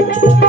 Thank you.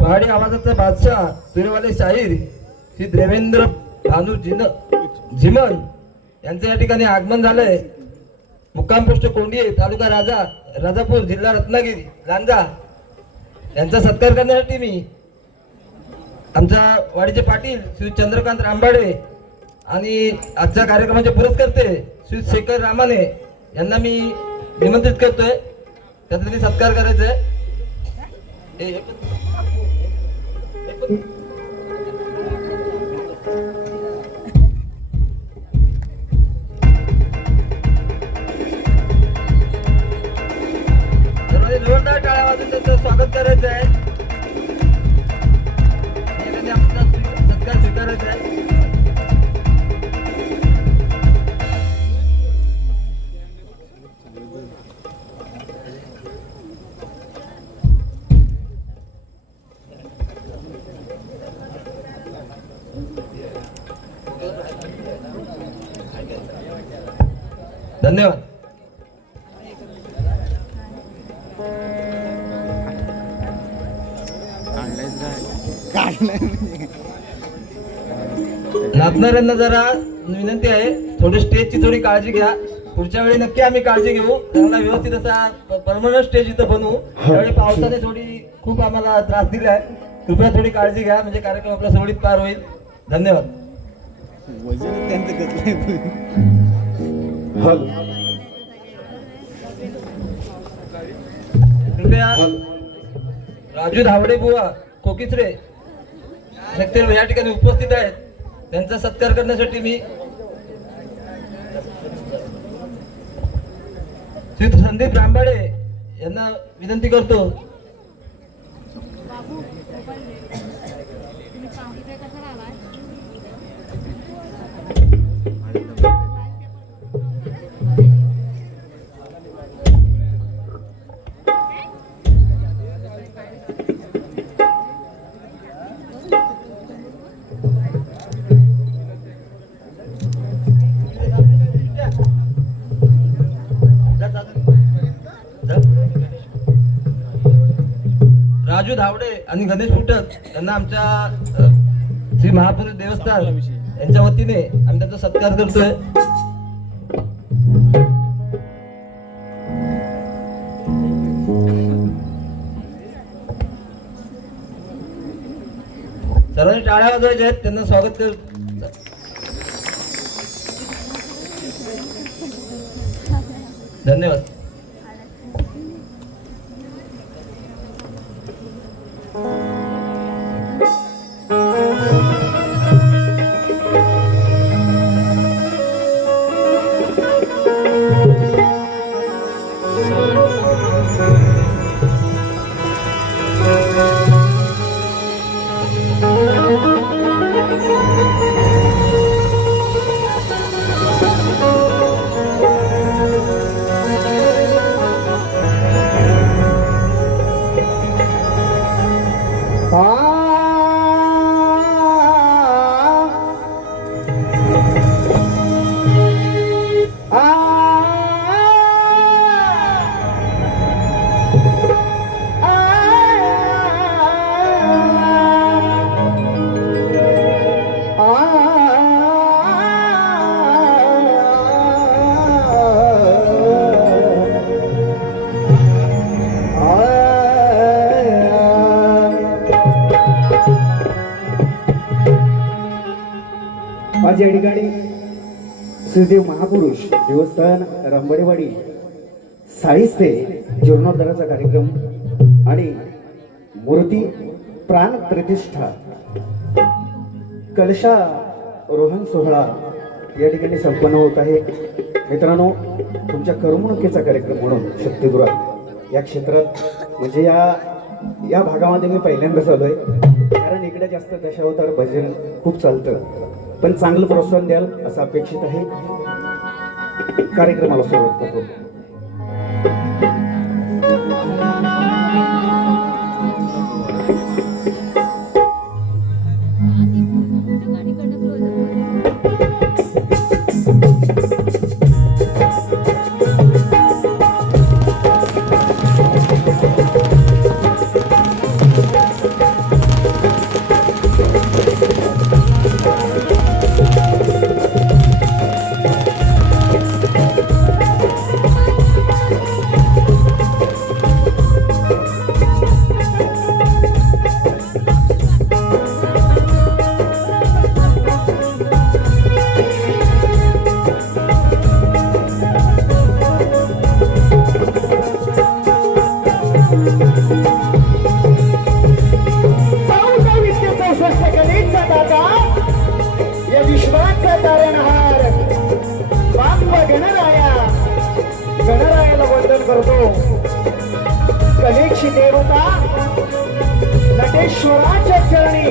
पहाडी आवाजाचा बादशाह तुरेवाले शाहीर श्री देवेंद्र भानू झिमन यांचे या ठिकाणी आगमन झालंय। मुक्काम पोस्ट कोंडिये, तालुका राजापूर, जिल्हा रत्नागिरी, लांजा यांचा सत्कार करण्यासाठी मी आमच्या वाडीचे पाटील श्री चंद्रकांत रामबाडे आणि आजच्या कार्यक्रमाचे पुरस्कर्ते श्री शेखर रामाने यांना मी निमंत्रित करतोय. त्याचा त्यांनी सत्कार करायचा आहे. जोरदार टाळ्या वाजून त्यांचं स्वागत करायचं आहे. त्यांनी आपला सत्कार स्वीकारायचा आहे. धन्यवाद. नाचणाऱ्यांना जरा विनंती आहे, थोडी स्टेजची थोडी काळजी घ्या. पुढच्या वेळी नक्की आम्ही काळजी घेऊ. त्यांना व्यवस्थित असा परमनंट स्टेज इथं बनवू. त्यावेळी पावसाने थोडी खूप आम्हाला त्रास दिलाय. कृपया थोडी काळजी घ्या, म्हणजे कार्यक्रम आपला सुरळीत पार होईल. धन्यवाद. कृपया राजू धावडे बुवा कोकिसरे या ठिकाणी उपस्थित आहेत. त्यांचा सत्कार करण्यासाठी मी श्री संदीप रामबाडे यांना विनंती करतो. राजू धावडे आणि गणेश फुटक यांना आमच्या श्री महापुरुष देवस्थान यांच्या वतीने आम्ही त्यांचा सत्कार करतोय. सर्वांनी टाळ्या वाजवायच्या आहेत. त्यांना स्वागत कर. धन्यवाद. आज या ठिकाणी श्रीदेव महापुरुष देवस्थान रामबडेवाडी साहिस्ते जीर्णोद्धाराचा कार्यक्रम आणि मूर्ती प्राण प्रतिष्ठा कलशा रोहन सोहळा या ठिकाणी संपन्न होत आहे. मित्रांनो, तुमच्या करमणुकीचा कार्यक्रम म्हणून शक्तिगृहात या क्षेत्रात म्हणजे या भागामध्ये मी पहिल्यांदाच आलोय. कारण इकडे जास्त दशावतार भजन खूप चालतं, पण चांगलं प्रोत्साहन द्याल असं अपेक्षित आहे. कार्यक्रमाला सुरुवात करतो. देवता नटेश्वराच्या चरणी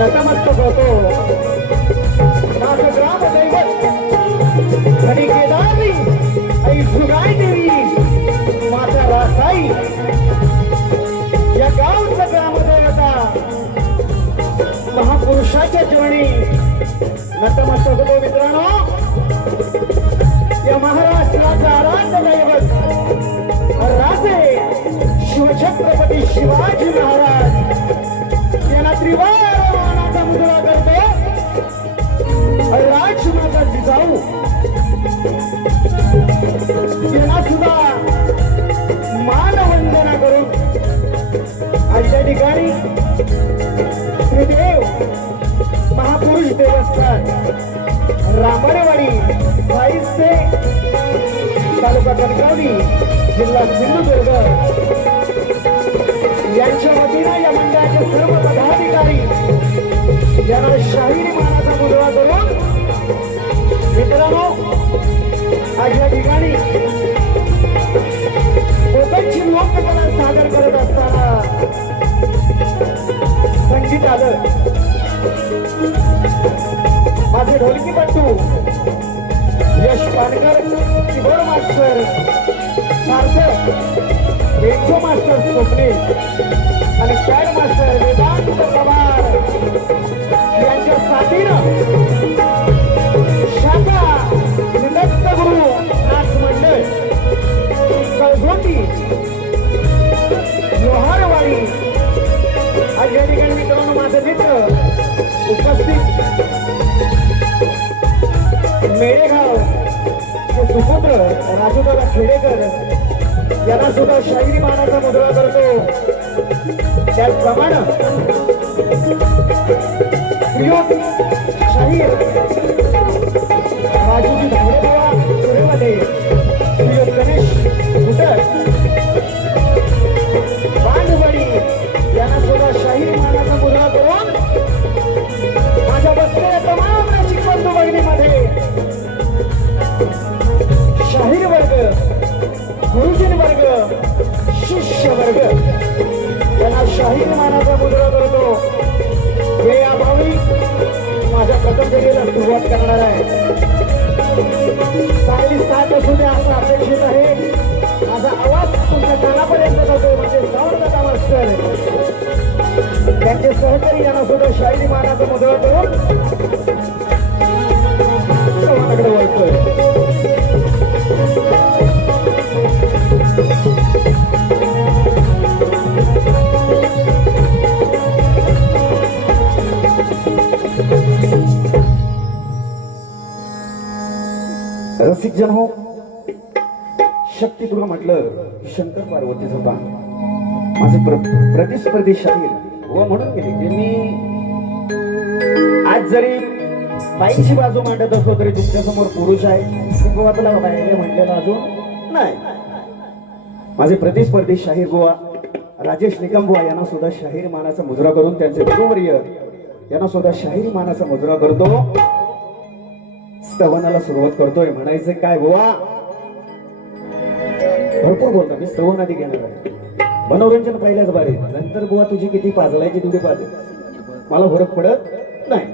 नतमस्तक होतो. माझं ग्राम दैवत धनी केदारी आई सुगाई देवी माता रासाई या गावचं ग्रामदेवता महापुरुषाच्या चरणी नतमस्तक होतो. मित्रांनो, या महाराष्ट्राचा आराध्य दैवत राजे शिवछत्रपती शिवाजी महाराज यांना त्रिवार मानाचा मुजरा करतो. राजमाता जिजाऊ यांना सुद्धा मानवंदना करून आजच्या ठिकाणी श्रीदेव महापुरुष देवस्थान रामणेवाडी साहित्य तालुका कणकवली जिल्हा सिंधुदुर्ग यांच्या वतीनं या मंडळाचे सर्व पदाधिकारी यांना शाहीर मानाचा मुजरा करून मित्रांनो आज या ठिकाणी कोकणची लोककला सादर करत असताना संगीत आलं. माझे ढोलकीपट्टू यश पानकर, कीबोर्ड मास्टर सार्थक, बेंजो मास्टर स्वप्नील आणि पॅड मास्टर वेदांत पवार यांच्या साथीनं शाखा विदत्त गुरु नाच मंडळ कळझोटी लोहारवाडी आज या ठिकाणी मित्रांनो माझे मित्र उपस्थित मेळेगाव हे सुपुत्र राजूदादा खेडेकर यांना सुद्धा शाहिरी मानाचा मुजरा करतो. त्याचप्रमाणे शाहीर राजूजी धावडेबाबा सुरेवाले, प्रिय गणेश भुटर बांधवाडी यांना सुद्धा शाहीर मानाचा मुजरा करून माझ्या बसलेल्या तमाम रसिक बंधू भगिनीमध्ये शाहीर वर्ग, गुरुजन वर्ग, शिष्य वर्ग यांना शाहीर मानाचा मुजरा करतो. हे अभावी माझ्या प्रथम फेरीला सुरुवात करणार आहे. सायली साथ असू द्या असं अपेक्षित आहे. माझा आवाज तुमच्या कानापर्यंत जातो म्हणजे साऊंड दादा मास्टर त्यांचे सहकारी यांना सुद्धा शाहीरी मानाचा मुजरा करून सर्वांकडे वळतोय. रसिक जन हो, शक्ती तुला म्हटलं शंकर पार्वतीचा होता. माझे प्रतिस्पर्धी शाहीर व म्हणून गेले की मी आज जरी बाईची बाजू मांडत असलो तरी तुमच्या समोर पुरुष आहे. गोवा तुला बाईले म्हटलेलं अजून नाही. माझे प्रतिस्पर्धी शाहीर गोवा राजेश निकम बुवा यांना सुद्धा शाहीर मानाचा मुजरा करून त्यांचे गुरुवर्य यांना सुद्धा शाहीर मानाचा मुजरा करतो. स्तवनाला सुरुवात करतोय. म्हणायचं काय बुवा, भरपूर बोलता मी स्तवन आधी घेणार आहे. मनोरंजन पहिल्याच बारे, नंतर बुवा तुझी किती पाजलायची तुझी पाजल मला फरक पडत नाही.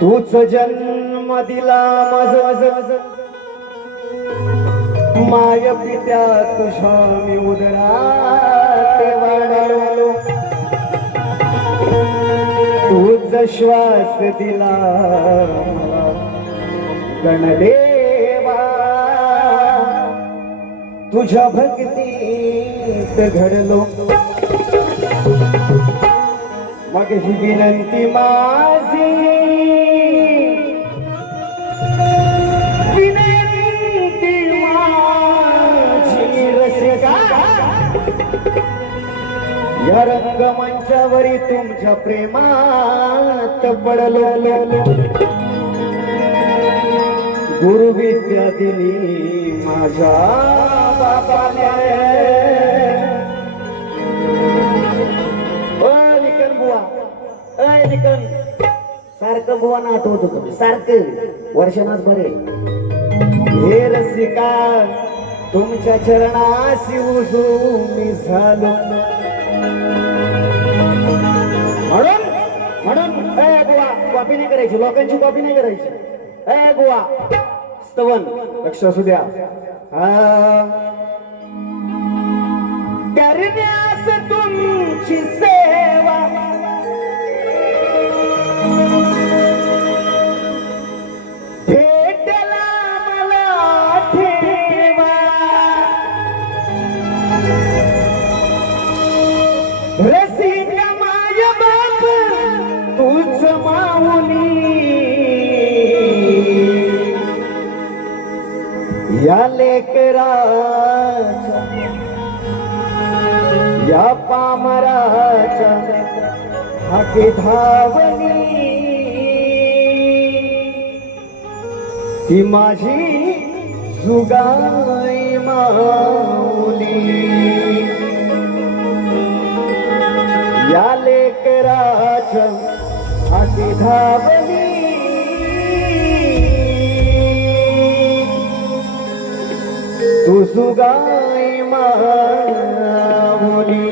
तूच जन्म दिला मज माय पित्या तुझ्या मी उदरात वाढलो श्वास दिला गणदेवा तुझ्या भक्तीत घडलो मग ही विनंती माझी रसिका या रंगमंचावरी तुमच्या प्रेमात पडलो गुरुविद्या दिली माझ्या बाबाने निकन बुवा निकन सारखं बुवा ना आठवत होतं सारखं वर्षानाच बरे हे रसिका तुमच्या चरणाशी मी झालो म्हणून ए बुवा कॉपी नाही करायची लोकांची कॉपी नाही करायची ए बुवा स्तवन लक्ष असू द्या करण्यास तुमची सेवा भेटला मला ठेवा रसिक माय बाप तूच माऊली या लेकराच्या या पामराच्या हाके धावली ती माझी जुगाई माऊली या लेकराच्या हाके धावली तू जुगाई माऊली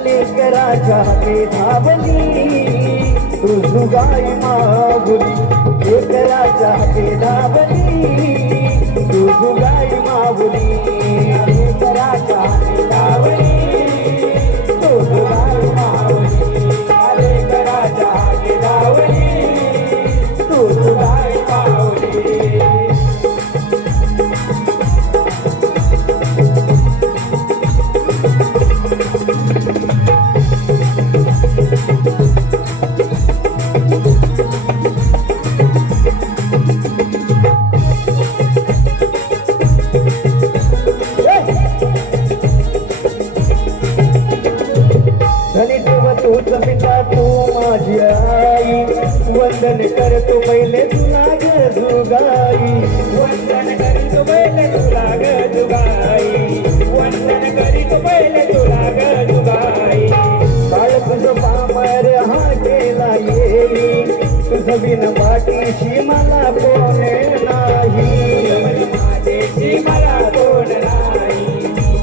लेकराच्या हाके धावली तू जुगाई माऊली लेकराच्या हाके धावली तू जुगाई माऊली लेकराच्या हाके धावली तू जुगाई माऊली लेकराच्या हाके धावली तू जुगाई माऊली तू माझी आई वंदन करतो पहिले तुला ग जुगाई वंदन करतो पहिले तुला ग जुगाई वंदन करीतो पहिले तुला ग जुगाई बाळ तुझं पामर हा केला येई तुझं बिन पाठीशी मला कोण नाही माझेशी मला कोण नाही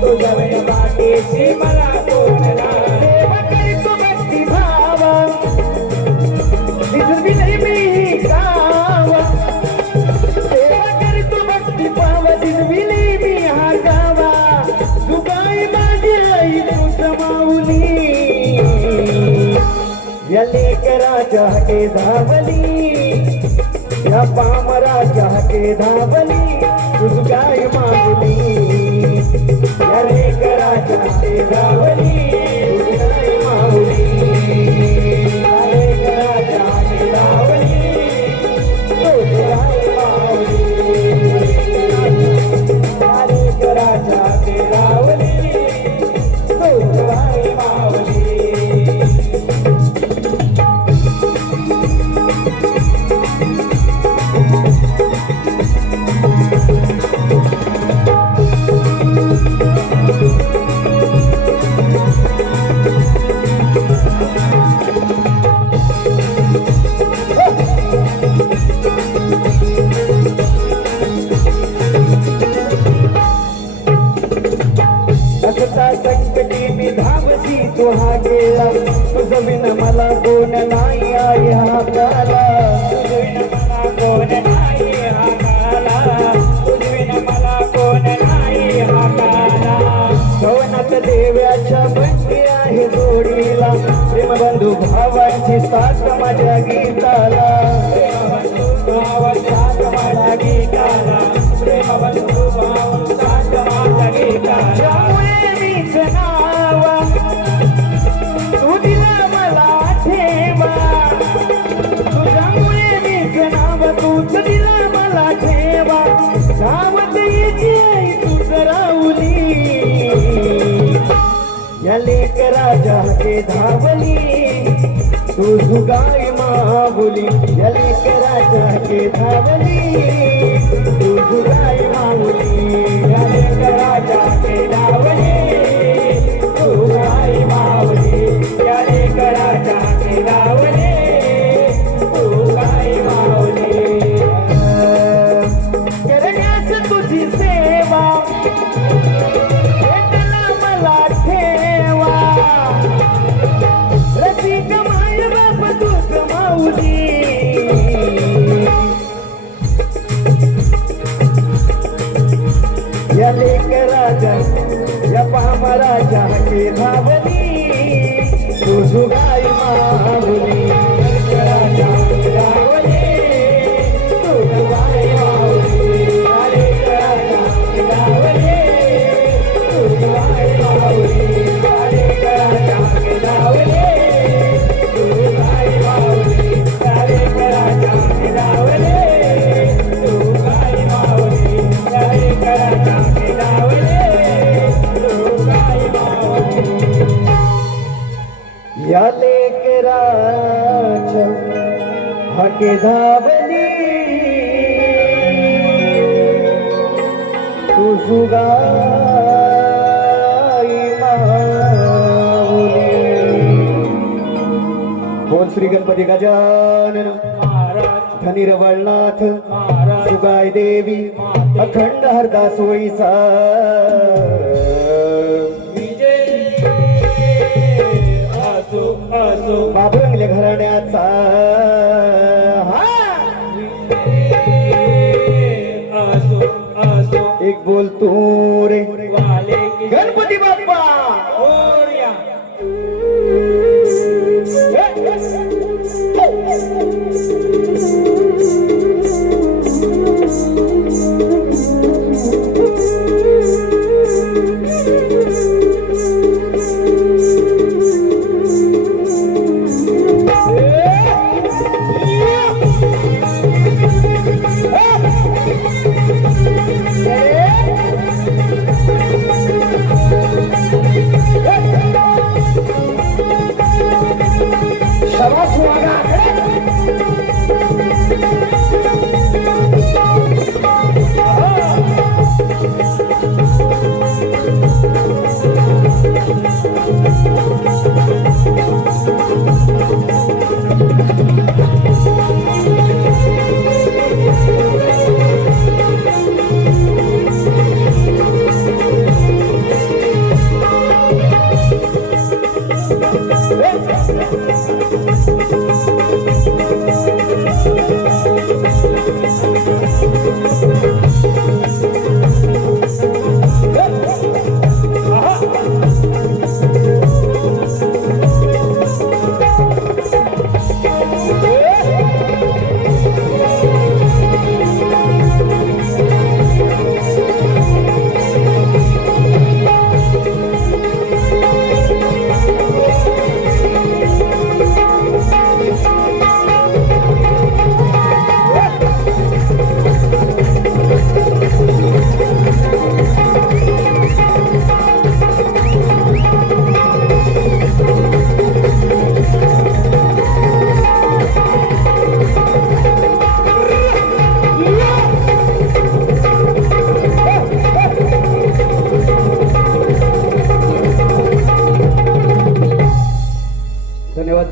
तुझ्या बिन पाठीशी मला कोण नाही या लेकराच्या हाके धावली या पामराच्या हाके धावली तू जुगाई माऊली या लेकराच्या हाके धावली तू जुगाई माऊली या संकटी मी धावती तो हा गेला तुझं बिन मला कोण नाही आहे हा काला तुझं बिन मला कोण नाही हा काला तुझं बिन मला कोण नाही हा काला भवनात देव्याच्या बंदी आहे जोडीला प्रेमबंधू भावांची साथ माझ्या गीताला प्रेमबंधू भावांची साथ माझ्या गीताला प्रेमबंधू भावांची साथ माझ्या गीताला ज्यामुळे मीच नावा तू दिला मला ठेवा तुझ्यामुळे मीच नाव तूच दिला मला ठेवा सावत याची आई तूच राहुली या लेक राजा के धावली तू जुगाई माऊली या लेक राजा के धावली तू जुगाई माऊली या लेक राजा के धावली तू जुगाई माऊली या लेक राजा के धावली तू जुगाई माऊली करण्यास तुझी सेवा रसिक माय बाप तूच माऊली या लेक राजा या पामा राजा के धावली तू जुगाई माऊली राजा धावली तू जुगाई माऊली या लेक राजा के धावली तू जुगाई माऊली या लेक राजा के धावली या लेकराच्या हाके धावली तू जुगाई माऊली बोल श्री गणपती गजानन महाराज धनीर वळनाथ सुगाय देवी अखंड हरदास सोयीचा बाबरंगल्या घराण्याचा एक बोल तू रे गणपती बाप्पा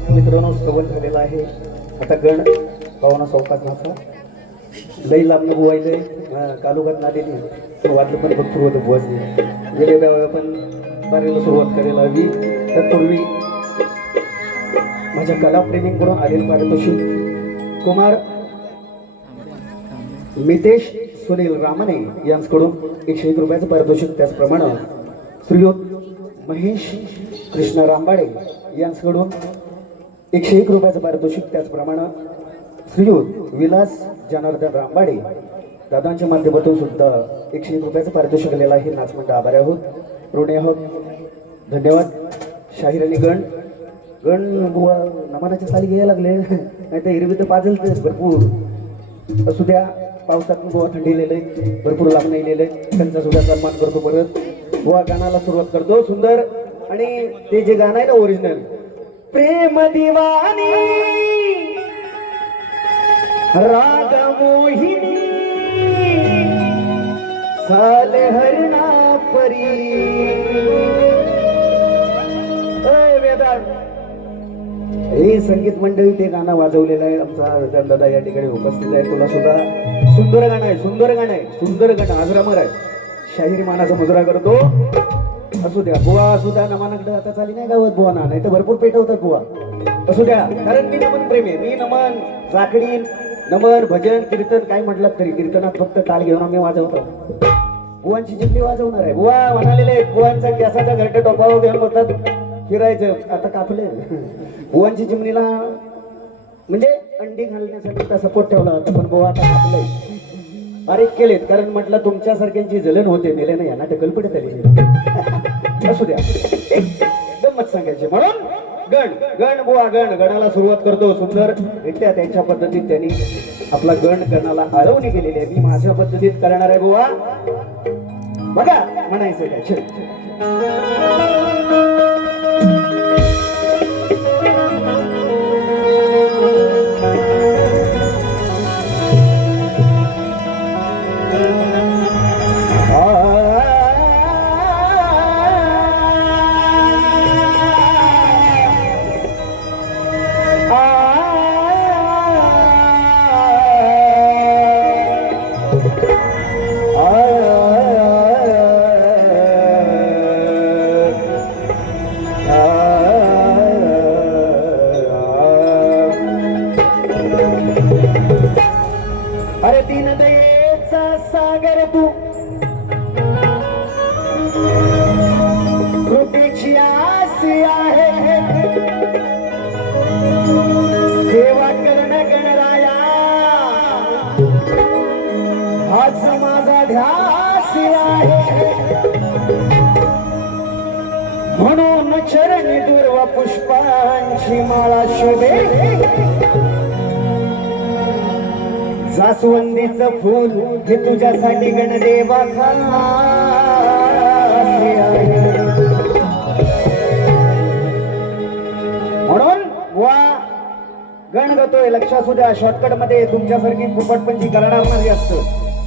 मित्रांनो श्रवण झालेला आहे. आता गण पावना चौकात नाचा लई लांबनं बुवायले कालोगात नालेली वाटलं पण भरपूर होतं बुवायचे गेले पण बारीला सुरुवात करायला हवी. तत्पूर्वी माझ्या कलाप्रेमींकडून आलेले पारितोषिक कुमार मितेश सुनील रामने यांच्याकडून 101 रुपयाचं पारितोषिक, त्याचप्रमाणे श्रीयुत महेश कृष्ण रामबाडे यांच्याकडून 101 रुपयाचं पारितोषिक, त्याचप्रमाणे श्रीयुत विलास जनार्दन रामबाडे दादांच्या माध्यमातून सुद्धा 101 रुपयाचं पारितोषिक आलेलं आहे. नाचमंडळ आभारी आहोत, ऋणी आहोत, धन्यवाद. शाहीर आणि गण बुवा नमानाच्या साली घ्यायला लागले, नाही तर एरवी तर पाजल तर भरपूर असू द्या. पावसात बुवा थंडी लिहिले, भरपूर लांब नाही लिहिले, त्यांचा सुद्धा सन्मान करतो. परत बुवा गाण्याला सुरुवात करतो सुंदर. आणि ते जे गाणं आहे ना ओरिजिनल, प्रेम दिवानी राग मोहिनी साले हरणा परी. हे संगीत मंडळी ते गाणं वाजवलेलं आहे. आमचा रतन दादा या ठिकाणी उपस्थित आहे. तुला सुद्धा सुंदर गाणं आहे, सुंदर गाणं आहे, सुंदर गाणं आजरामर आहे. शाहिरी मानाचा मुजरा करतो. असू द्या बुवा, असू द्या. नमानाकडे आता चाली नाही गावात बुवा ना, नाही तर भरपूर पेटवतात बुवा. असू द्या, कारण मी नमन प्रेमी आहे. मी नमन जाकडी नमन भजन कीर्तन काय म्हटलं तरी कीर्तनात फक्त टाळ घेऊन आम्ही वाजवतो. बुवांची जिंकली वाजवणार आहे. बुवा म्हणालेले बुवांचा गॅसाचा घरटे टोपावर घेऊन होतात फिरायचं. आता कापले बुवांची चिमणीला म्हणजे अंडी घालण्यासाठी त्या सपोर्ट ठेवला होता, पण बुवा आता कापलंय, बारीक केलेत. कारण म्हटलं तुमच्यासारख्यांची जलन होते, मेले नाही यांना ढकल पडत आली. असू द्या, एक गंमत सांगायची म्हणून गण बुवा गणाला सुरुवात करतो. सुंदर रित्या त्यांच्या पद्धतीत त्यांनी आपला गणाला आळवणी केलेली आहे. मी माझ्या पद्धतीत करणार आहे बुवा. बघा म्हणायचं काय. अरे दीन दयेचा सागर तू, कृपेची आसी आहे, सेवा करणं गणराया हाच माझा ध्यास आहे. म्हणून चरणी दुर्वा पुष्पांची माळा शोभे, जास्वंदीचं फूल हे तुझ्यासाठी गणदेवा म्हणून वा गण गातोय. लक्षात असू द्या, शॉर्टकट मध्ये तुमच्यासारखी फुकटपंची करणार नाही असतं.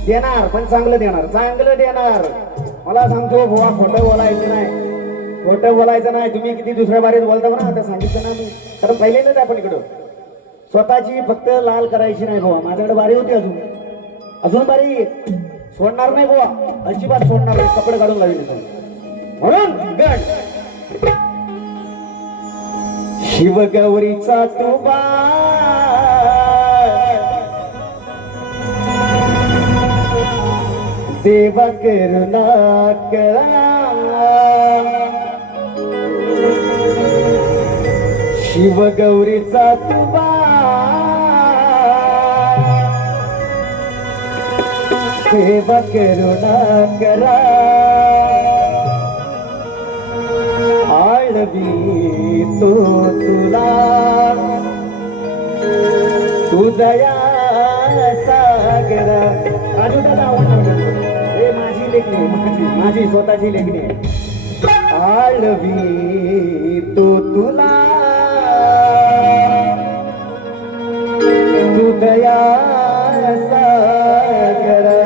देणार पण चांगलं देणार, चांगलं देणार. मला सांगतो बुवा खोटं बोलायचं नाही, खोटं बोलायचं नाही. तुम्ही किती दुसऱ्या बारीत बोलता ना, आता सांगितलं ना मी, कारण पहिलेच आपण इकडं स्वतःची फक्त लाल करायची नाही बुवा. माझ्याकडे बारी होती, अजून बारी सोडणार नाही बुवा, अजिबात सोडणार नाही. कपडे काढून लावले म्हणून गण शिवगौरीचा तुबा देवा करुणा करा, शिवगौरीचा तुबा सेवा करुणा करा. आळवी तो तुला तू दया सागर. राजू दादा आवडणार, हे माझी लेखणी, माझी स्वतःची लेखणी. आळवी तो तुला तू दया सागर.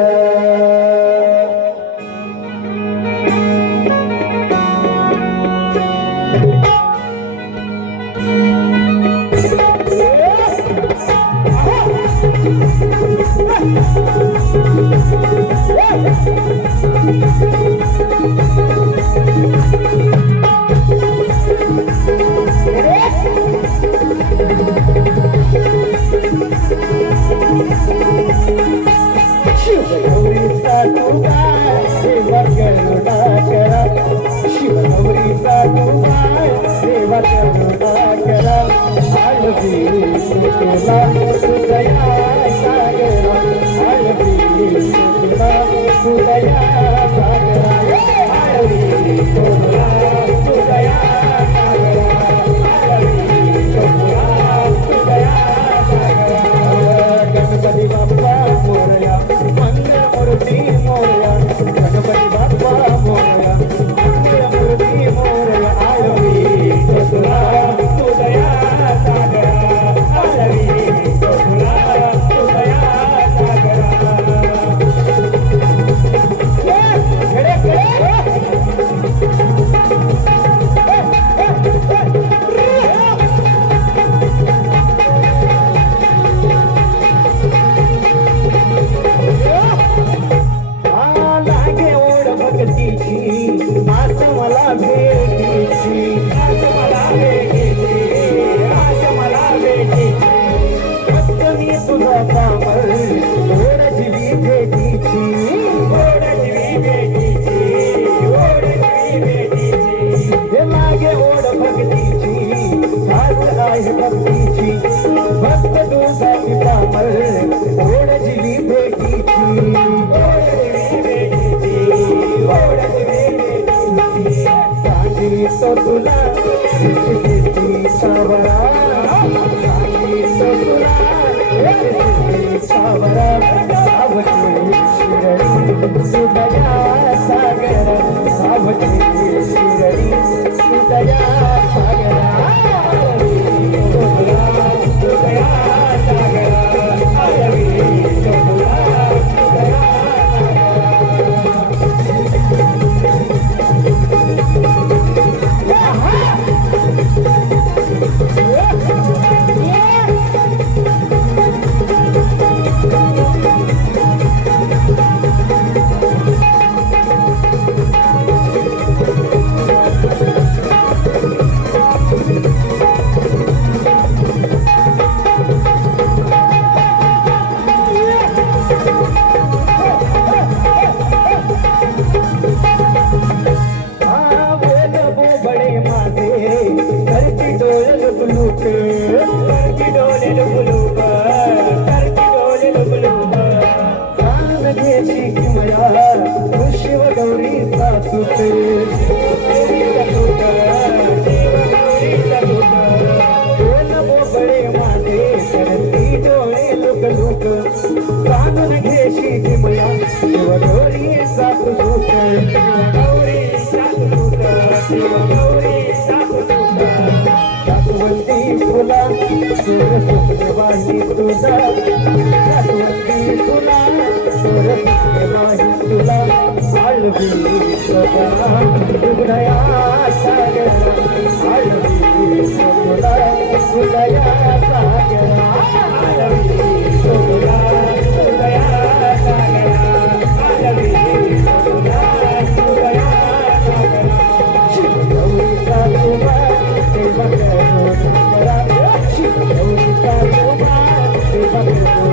शिरडी तुझ्या सागरा तुझ्या सागरा आळवी चोला शिव गौरी सासूत बोबळे माझे करती डोळे लुक लुक कानून घेशी किमया शिव गौरी सासूत गौरी सासूत शिव गौरी सासूत सासवंती तुला सुर सुखवाही तुझा सासवंती तुला सुर सुखवाही तुला आळवी तुझा उघडया सागरा आळवी तुला उघडया सागरा आळवी तुला उघडया सागरा आळवी तुला उघडया सागरा शिव गौरी सासूबा सेवा करो करा शिव गौरी सासूबा सेवा करो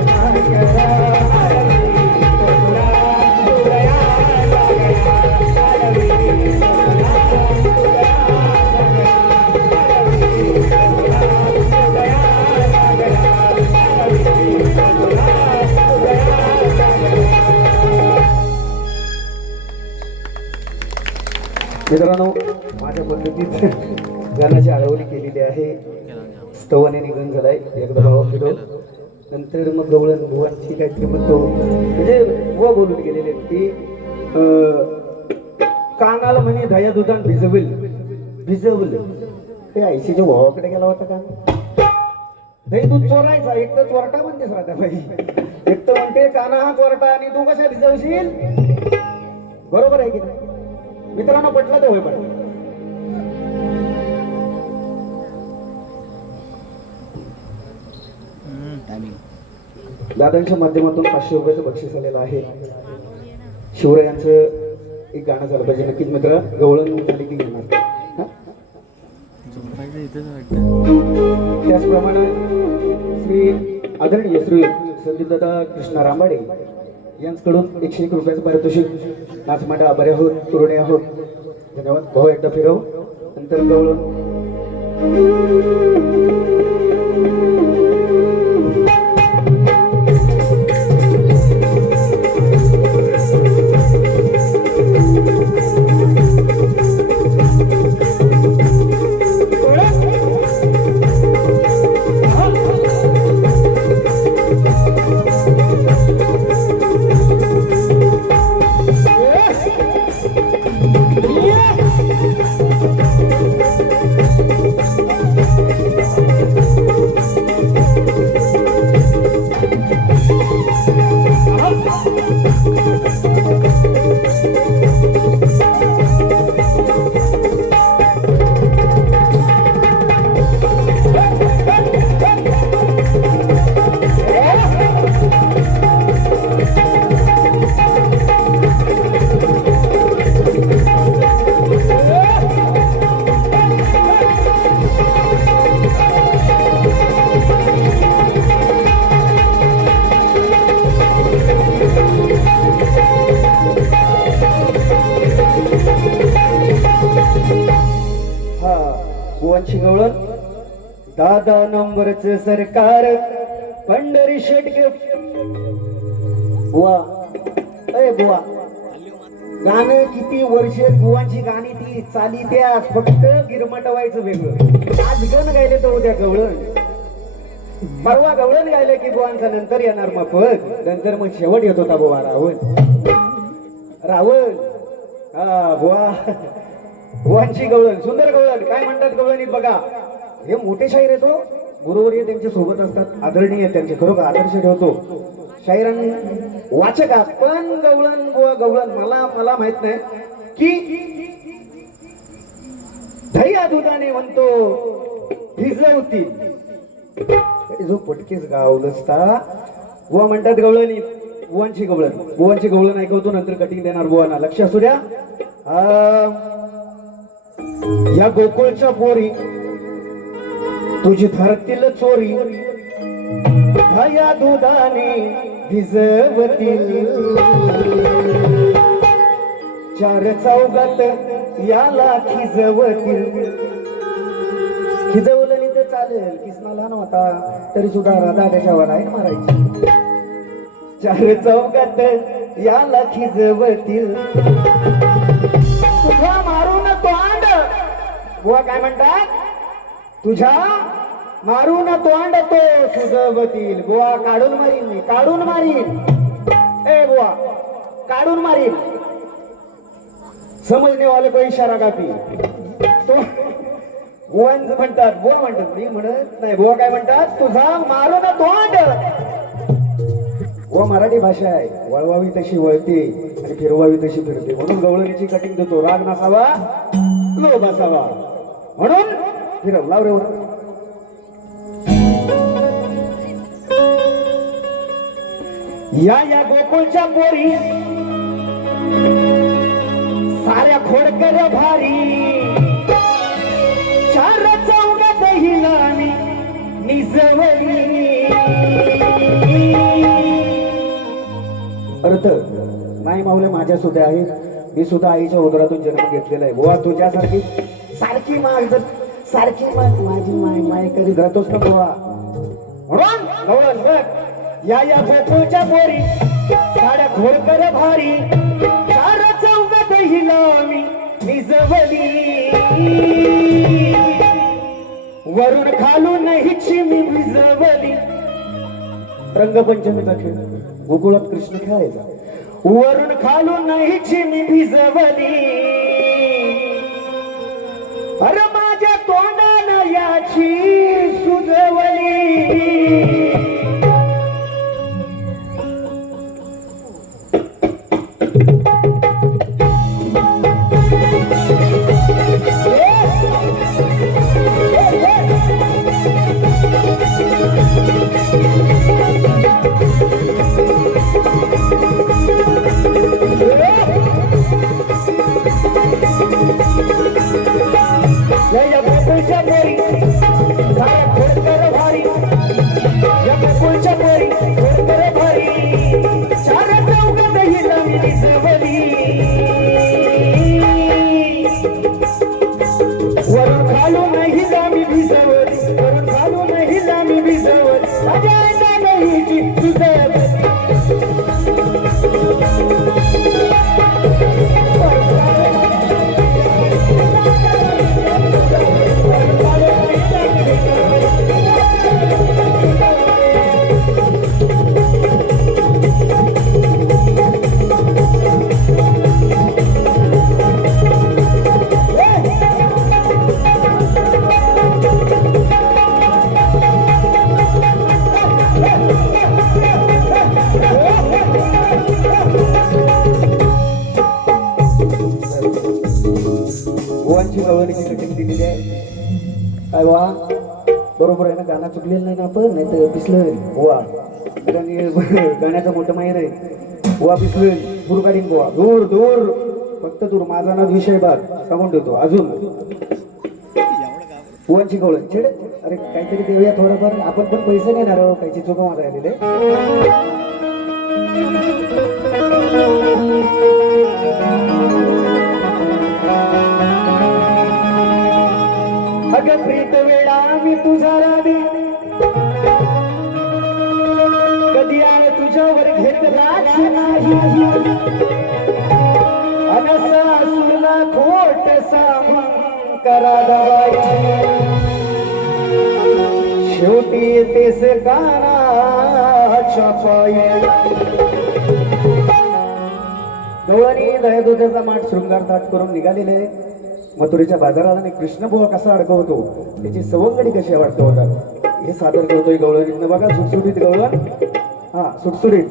करा आळवी तुला उघडया सागरा आळवी तुला उघडया मित्रांनो माझ्या पद्धतीत गाण्याची आळवणी केलेली आहे स्तवाने निघून झालाय एकदा भावा फिरव नंतर मग गवळण भुवांची काहीतरी म्हणतो म्हणजे बुवा बोलून गेलेले की कानाला म्हणे दया दुधान भिजवल ते आईशीच्या भावाकडे गेला होता का दही दूध चोरायचा एक तर चोरटा म्हणतेस राहता बाई एक तर म्हणते काना हा चोरटा आणि तू कशा भिजवशील बरोबर आहे की नाही मित्रांनो पटला तर होय पण दादांच्या माध्यमातून 500 रुपयाचं बक्षीस आलेलं आहे शिवरायांचं एक गाणं झालं पाहिजे नक्कीच मित्र गवळण झाली की घेणार त्याचप्रमाणे श्री आदरणीय श्री संदीपदादा कृष्णा रांबाडे यांच्याकडून 101 रुपयाचं पारितोषिक नाचमांडा आभारी आहोत तुरणे आहोत धन्यवाद भाऊ एकदा फिरव नंतर गवळण दादा नंबरच सरकार पंढरी शेटके बुवा अय बुवा गाणं किती वर्ष बुवांची गाणी ती चाली त्या फक्त गिरमटवायचं वेगळं आज गण गायले तर उद्या गवळण परवा गवळण गायलं की बुवांचा नंतर येणार मग नंतर मग शेवट येत होता बुवा रावण हा बुवा, बुवांची गवळण, सुंदर गवळण. काय म्हणतात गवळणीत बघा, हे मोठे शाहीर आहेत हो, गुरुवर्य त्यांच्या सोबत असतात, आदरणीय त्यांचे खरोखर आदर्श ठेवतो. शाहिरांनी वाचकात पण गवळण बुवा गवळण. मला माहित नाही की दह्या दुधाने म्हणतो भिजवतील, जो पटकेच गावलसता बुवा म्हणतात गवळणी. बुवांची गवळण, बुवांची गवळण ऐकवतो, नंतर कटिंग देणार बुवांना. लक्ष असू द्या. या गोकुळच्या पोरी तुझी धरतील चोरी, दह्या दुधाने भिजवतील, चार चौघात याला खिजवतील. खिजवलं नाही तर चालेल, किसना लहान होता तरी सुद्धा राधा त्याच्यावर आहे मारायची. चार चौघात याला खिजवतील, तुझा मारून तोंड. बुवा काय म्हणतात, तुझ्या मारून तोंड तो सुजवतील. बुवा काढून मारीन मी, काढून मारीन. ए बुवा काढून मारीन. समजणे वाले को इशारा कापी. तो बुवांच म्हणतात, बुवा म्हणतात, मी म्हणत नाही. बुवा काय म्हणतात, तुझा मारून तोंड. बुवा मराठी भाषा आहे, वळवावी तशी वळते आणि फिरवावी तशी फिरते, म्हणून गवळणीची कटिंग देतो. राग नसावा, लोभ असावा, म्हणून फिरव. लाव रे. या गोकुळच्या पोरी साऱ्या खोडकर भारी, चार चौघात हिला निजवली. अर्थ नाही माऊले, माझ्या सुद्धा आहे, मी सुद्धा आईच्या उदरातून जन्म घेतलेला आहे. बुवा तुझ्यासारखी सारखी माग जर सारखी माग माझी माय कधी राहतोच ना बुवा. म्हणून गवळण बघ, या गोकुळच्या पोरी साड्या खोडकर भारी, चार चौघात हिला निजवली, वरून खालून हिची मी भिजवली. रंगपंचमीचा खेळ गोकुळात कृष्ण खेळायचा. वरून खालून हिची मी भिजवली, अरे माझ्या तोंडानं याची सुजवली. या गोकुळच्या पोरी साऱ्या खोडकर भारी, या गोकुळच्या पोरी खोडकर भारी, चार चौघात हिला निजवली, वरून खालून हिला मी भिजवली, वरून खालून हिला मी भिजवली, माझ्या हिची सुजवली. बुवांची गवळणीची कटिंग दिलेली आहे. काय वा बरोबर आहे ना, गाणं चुकलेलं नाही ना आपण, नाही तर पिसलं बुवा. गाण्याचं मोठं माहीर आहे. बुवा पिसलं दूर काढीन बुवा, दूर दूर, फक्त दूर. माझा ना विषय बाग सांगून ठेवतो. अजून बुवांची गवळण छेड. अरे काहीतरी देऊया थोडंफार, आपण पण पैसे नाही ना काहीची चुका माझा आलेले. अगं प्रीत वेळा मी तुझा राधी, कधी आहे तुझ्यावर घेतलाच नाही, अनसा सुरला खोट सामन करा दवाई, शेवटी येतेस कानाच्या पायी. गवळणी दयादोत्याचा माठ शृंगार ताट करून निघालेले मथुरेच्या बाजारात आणि कृष्णबुवा कसा अडकवतो त्याची सवंगडी कशी वाटत होतात हे सादर करतोय गवळणीतनं. बघा सुटसुटीत गवळण. हा सुटसुटीत.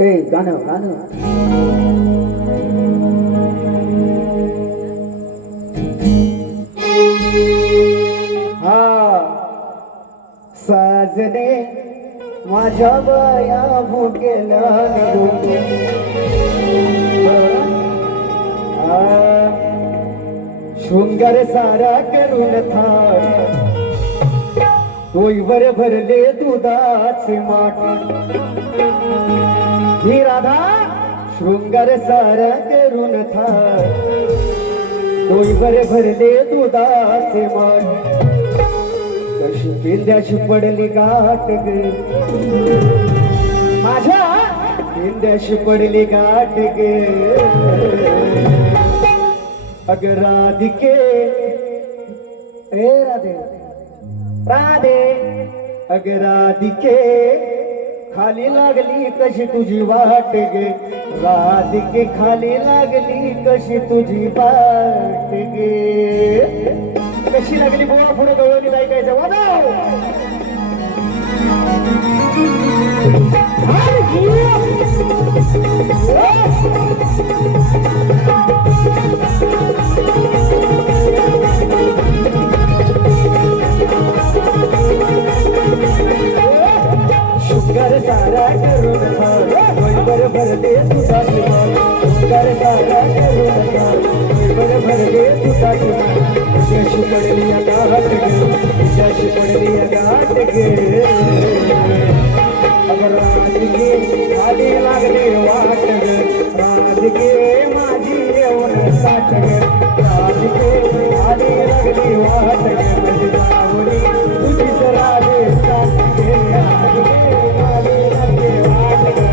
ए गाणं गाणं. हा साजने माझ्या बाया भुकेला शृंगार सारा करून थाट डोईवर भरले दुधाचे माठ ही राधा शृंगार सारा करून थाट डोईवर भरले दुधाचे माठ कशी पिंद्याशी पडली गाठ ग माझ्या पिंद्याशी पडली गाठ ग अग राधिके ए राधे राधे अग राधिके खाली लागली कशी तुझी वाट गे राधिके खाली लागली कशी तुझी वाट गे कशी लागली बुवा पुढे गवळणी ऐकायचं वाजव शुगर सारा करून बर भरले तुझा किमान शुगर सारा करून बर भरले तुझा किमान जशी पडली या गाठ गे जशी पडली या गाठ गे अगर राजगे खाली लागले वाट गे राजगे माझी येऊन साठ गे राजगे खाली लागली वाट गे माझी जावली तुझीच राजे साठ गे राजगे खाली लागले वाट गे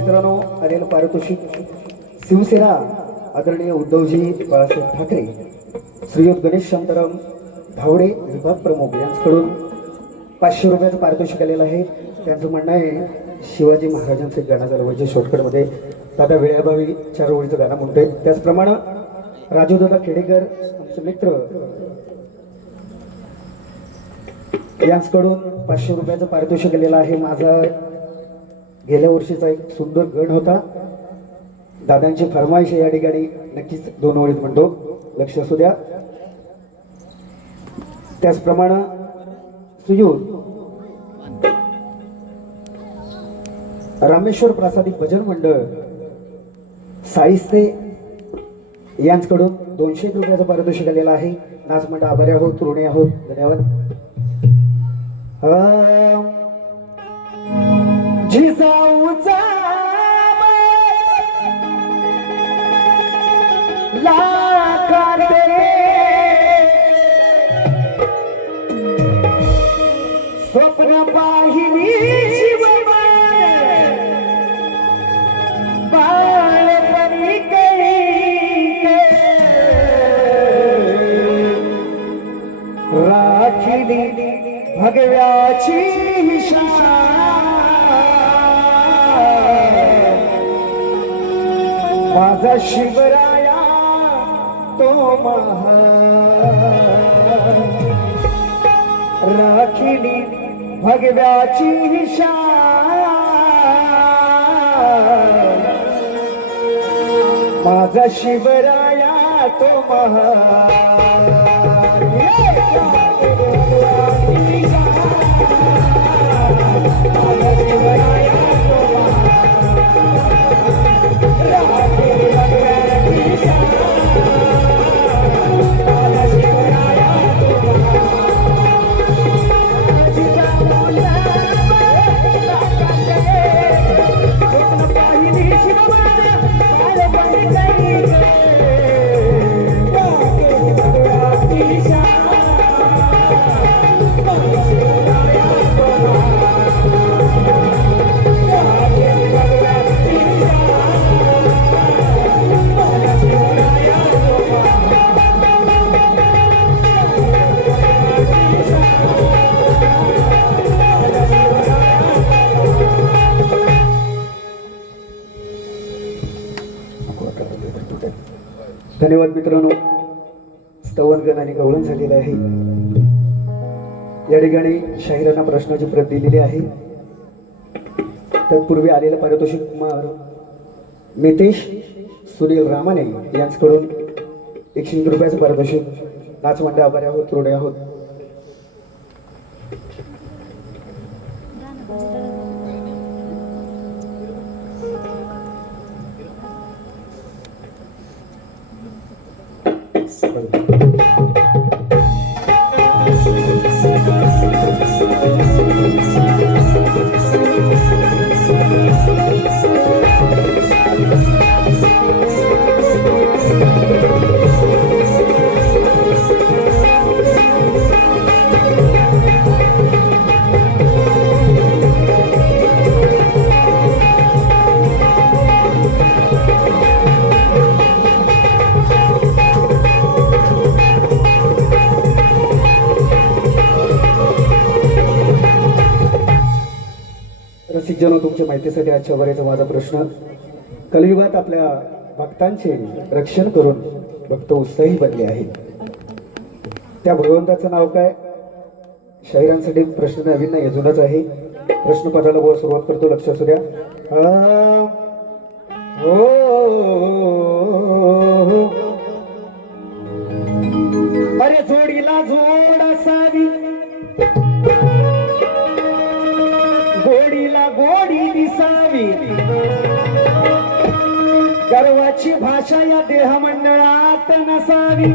मित्रांनो, आलेलं पारितोषिक शिवसेना आदरणीय उद्धवजी बाळासाहेब ठाकरे, श्रीयुत गणेश शांताराम धावडे विभाग प्रमुख यांच्याकडून 500 रुपयाचं पारितोषिक आलेलं आहे. त्यांचं म्हणणं आहे शिवाजी महाराजांचं एक गाणं झालं म्हणजे शॉर्टकटमध्ये. दादा वेळाभावी 4 ओळीचं गाणं म्हणतोय. त्याचप्रमाणे राजूदादा खेडेकर आमचे मित्र यांच्याकडून 500 रुपयाचं पारितोषिक आलेलं आहे. माझा गेल्या वर्षीचा एक सुंदर गण होता. दादांची फरमाईश या ठिकाणी नक्कीच 2 ओळीत म्हणतो, लक्ष असू द्या. त्याचप्रमाणे सुयोग रामेश्वर प्रासादिक भजन मंडळ साईस्ते यांच्याकडून 200 रुपयाचं पारितोषिक आलेलं आहे. नाच मंडळ आभारी आहोत, ऋणी आहोत, धन्यवाद. जिजाऊचा लाखाते स्वप्न पाहिली बाळपणी राखिली भगव्याची माझा शिवराया तो राखिली भगव्याची माझा शिवराया तो धन्यवाद. मित्रांनो, स्तवनगण आणि गवळण झालेलं आहे. या ठिकाणी शाहिरांना प्रश्नाची प्रत दिलेली आहे. तत्पूर्वी आलेलं पारितोषिक मितेश सुनील रामाने यांच्याकडून 100 रुपयाचं पारितोषिक. नाच मंडळ आभारी आहोत, ऋणी आहोत. रसिकजनो, तुमच्या माहितीसाठी आजच्या वरेचा माझा प्रश्न. कलियुगात आपल्या भक्तांचे रक्षण करून भक्त उत्साही बनले आहेत. त्या भगवंताचं नाव काय? शाहिरांसाठी प्रश्न नवीन नाही, जुनाच आहे. प्रश्न पदाला सुरुवात करतो, लक्ष असू द्या. अरे जोडीला जोड असावी, गोडीला गोडी दिसावी, गर्वाची भाषा या देह मंडळात नसावी,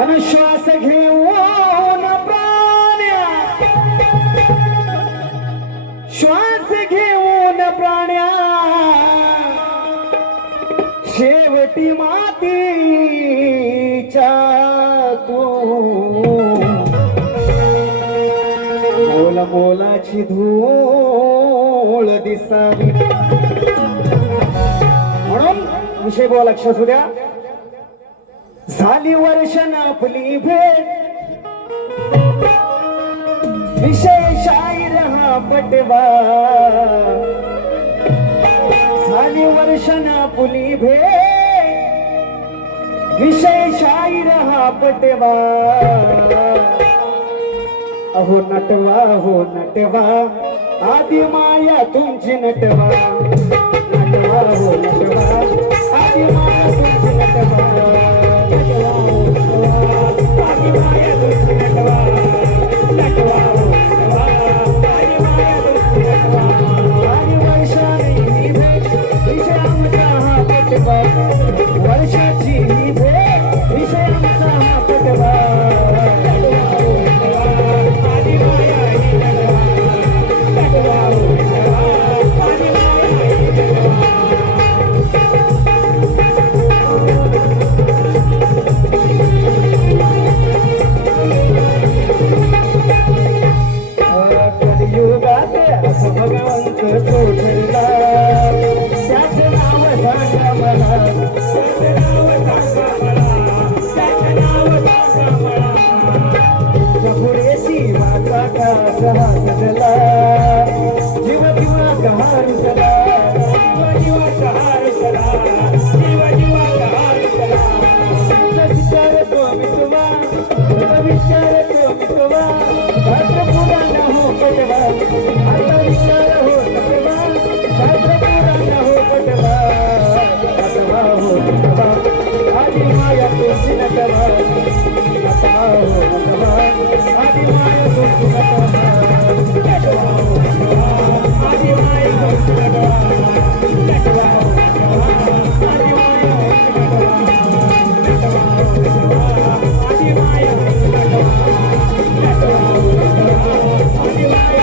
अनुश्वास घेऊन प्राण्या, श्वास घेऊन प्राण्या, शेवटी मातीच्या तू मोलाची धूळ मूळ दिसावी. म्हणून विषय बुवा लक्षात असू द्या. झाली वर्षण आपली भेट, विषय शाहीर हा पटवा. झाली वर्षण आपली भेट, विषय शाहीर हा पटवा. अहो नटवा हो नटवा, आदि माया तुमची नटवा. नटवा हो नटवा, आदि माया तुमची नटवा. नटवा हो नटवा, आदि माया तुमची नटवा. नटवा हो नटवा, आदि माया तुमची नटवा. आदि वर्षाची ही भेट, विषय आमचा हा पटवा. वर्षाची ही भेट, विषय आमचा हा पटवा. नटवा हो नटवा, आदि माया ही नटवा. नटवा हो नटवा, आदि माया ही नटवा. कलियुगात असं भगवंत तो ठरला, त्याचं नाव सांगा मला. त्याचं नाव सांगा मला, त्याचं नाव सांगा मला. तुझ्या पुढे शिवाचा का सजला, जीव जीवा कहार चला. जीव जीवा कहार चला, जीव जीवा कहार चला. विचार तो मिटवा, विचार तो मिटवा. शास्त्र पुराण हो पटवा, आता विचार हो नटवा. शास्त्र पुराण हो पटवा. नटवा हो नटवा, आदि माया तुमची नटवा. नटवा हो नटवा, आदि माया तुमची नटवा. नटवा हो नटवा, आदि माया तुमची नटवा. नटवा हो नटवा, आदि माया तुमची नटवा. नटवा हो नटवा, आदि माया तुमची नटवा. नटवा हो नटवा, आदि माया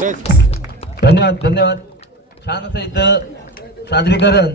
धन्यवाद धन्यवाद. छान असं इथं सादरीकरण